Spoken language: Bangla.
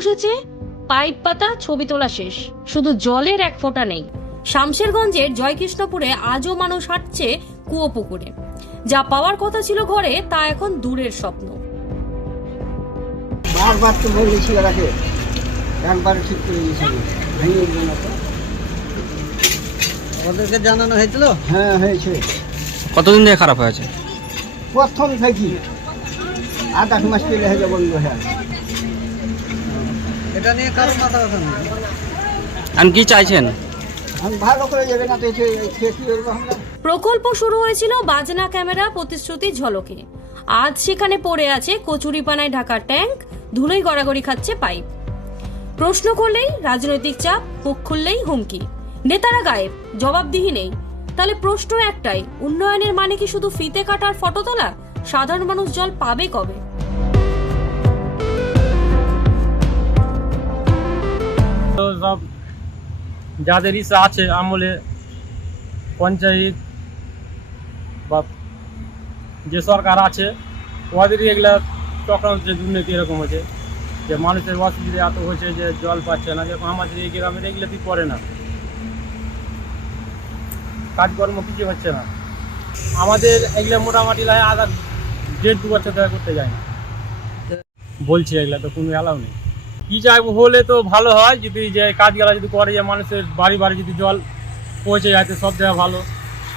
বসেছে, পাইপ পাতা, ছবি তোলা শেষ, শুধু জলের এক ফোঁটা নেই। শামশেরগঞ্জের জয়কৃষ্ণপুরে আজও মানুষ হাঁটছে কুয়ো পুকুরে। যা পাওয়ার কথা ছিল ঘরে, তা এখন দূরের স্বপ্ন। বারবার তো বলেছি ওরাকে, একবার ঠিক করে দিয়েছিল, ভেঙে দিল না তো। ওদেরকে জানানো হয়েছিল? হ্যাঁ হয়েছে, কতদিন থেকে খারাপ হয়েছে? প্রথম থেকে 8 মাস পেলে হয়ে যাবে বন্ধ হয়ে আছে। এটা নিয়ে কারো মাথা ব্যথা নেই। আপনি কি চাইছেন? আমি ভালো করে যাবে না তো কি করবো আমরা। প্রকল্প শুরু হয়েছিল বাজনা ক্যামেরা প্রতিশ্রুতি ঝলকে। আজ সেখানে পড়ে আছে কচুরিপানায় ঢাকা ট্যাঙ্ক, ধুলোয় গড়াগড়ি খাচ্ছে পাইপ। প্রশ্ন করলেই রাজনৈতিক চাপ, মুখ খুললেই হুমকি। নেতারা গায়েব, জবাবদিহি নেই। তাহলে প্রশ্ন একটাই, উন্নয়নের মানে কি শুধু ফিতে কাটার ফটো তোলা? সাধারণ মানুষ জল পাবে কবে? তো সব যাদের ইচ্ছা আছে আমলে পঞ্চায়েত বা যে সরকার আছে, ওদেরই এগুলা চক্রান্ত দুর্নীতি এরকম হচ্ছে যে মানুষের অসুবিধা এত হচ্ছে যে জল পাচ্ছে না। যেরকম আমাদের এই গ্রামের এগুলোতেই পড়ে না, কাজকর্ম কিছু হচ্ছে না। আমাদের এগুলো মোটামুটি লাগে আধা 1.5-2 বছর ধরে করতে যায় না বলছি, এগুলা তো কোনো অ্যালাউ নেই। কি চাইবো হলে তো ভালো হয়, যদি যে কাজগুলা যদি করে, যে মানুষের বাড়ি বাড়ি যদি জল পৌঁছে যায় তো সব জায়গায় ভালো।